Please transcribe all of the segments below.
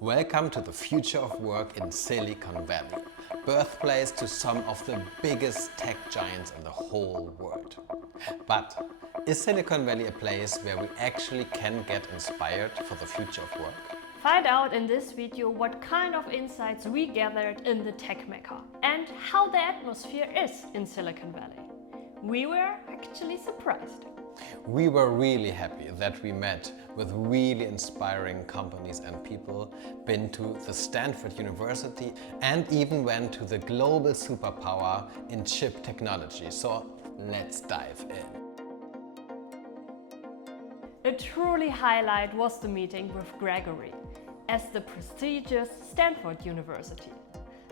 Welcome to the future of work in Silicon Valley, birthplace to some of the biggest tech giants in the whole world. But is Silicon Valley a place where we actually can get inspired for the future of work? Find out in this video what kind of insights we gathered in the tech mecca and how the atmosphere is in Silicon Valley. We were actually surprised. We were really happy that we met with really inspiring companies and people, been to the Stanford University and even went to the global superpower in chip technology. So let's dive in. A truly highlight was the meeting with Gregory as the prestigious Stanford University.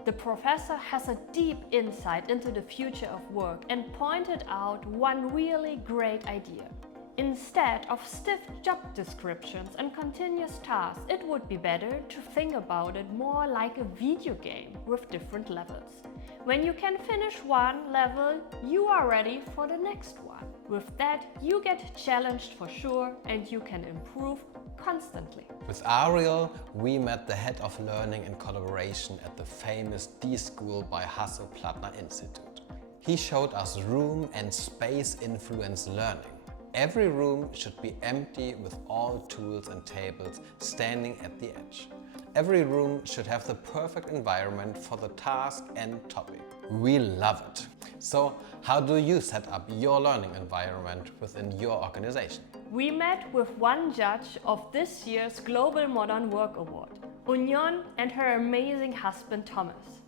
The professor has a deep insight into the future of work and pointed out one really great idea. Instead of stiff job descriptions and continuous tasks, it would be better to think about it more like a video game with different levels. When you can finish one level, you are ready for the next one. With that, you get challenged for sure and you can improve constantly. With Ariel, we met the head of learning and collaboration at the famous D-School by Hasso-Plattner Institute. He showed us room and space influence learning. Every room should be empty with all tools and tables standing at the edge. Every room should have the perfect environment for the task and topic. We love it. So how do you set up your learning environment within your organization? We met with one judge of this year's Global Modern Work Award, Union and her amazing husband Thomas.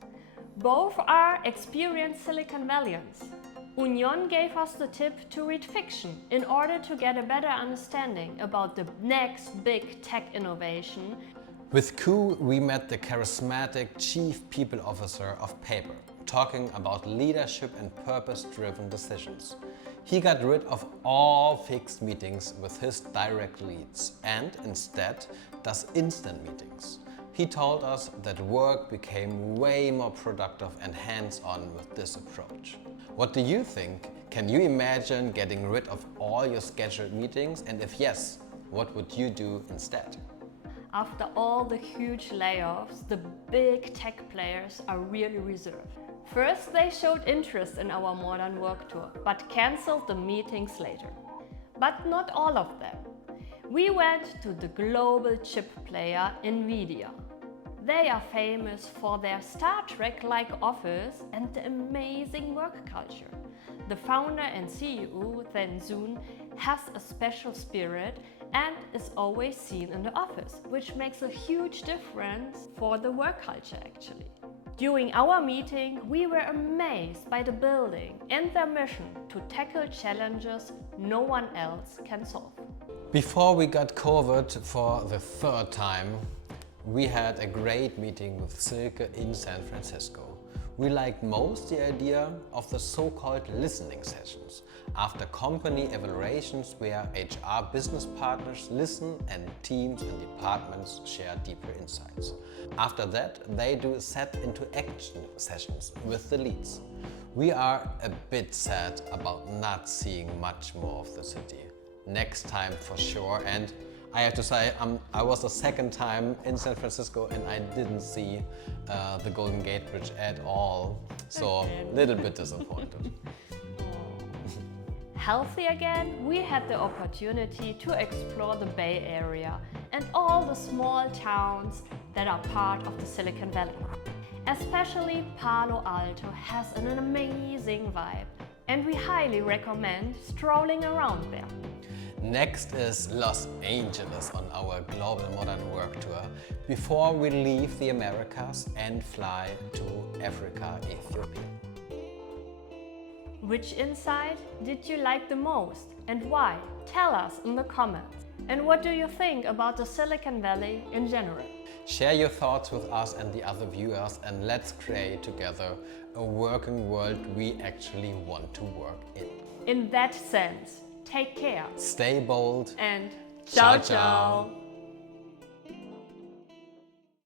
Both are experienced Silicon Valleyans. Union gave us the tip to read fiction in order to get a better understanding about the next big tech innovation. With Ku, we met the charismatic Chief People Officer of Paper, talking about leadership and purpose-driven decisions. He got rid of all fixed meetings with his direct leads and instead does instant meetings. He told us that work became way more productive and hands-on with this approach. What do you think? Can you imagine getting rid of all your scheduled meetings? And if yes, what would you do instead? After all the huge layoffs, the big tech players are really reserved. First, they showed interest in our modern work tour, but cancelled the meetings later. But not all of them. We went to the global chip player Nvidia. They are famous for their Star Trek-like office and the amazing work culture. The founder and CEO, Then Soon, has a special spirit and is always seen in the office, which makes a huge difference for the work culture actually. During our meeting, we were amazed by the building and their mission to tackle challenges no one else can solve. Before we got COVID for the third time, we had a great meeting with Silke in San Francisco. We liked most the idea of the so-called listening sessions, after company evaluations where HR business partners listen and teams and departments share deeper insights. After that, they do set into action sessions with the leads. We are a bit sad about not seeing much more of the city. Next time for sure, and I have to say, I was the second time in San Francisco and I didn't see the Golden Gate Bridge at all, so a little bit disappointed. Healthy again, we had the opportunity to explore the Bay Area and all the small towns that are part of the Silicon Valley. Especially Palo Alto has an amazing vibe and we highly recommend strolling around there. Next is Los Angeles on our Global Modern Work Tour before we leave the Americas and fly to Africa, Ethiopia. Which insight did you like the most and why? Tell us in the comments. And what do you think about the Silicon Valley in general? Share your thoughts with us and the other viewers and let's create together a working world we actually want to work in. In that sense, take care. Stay bold. And ciao ciao.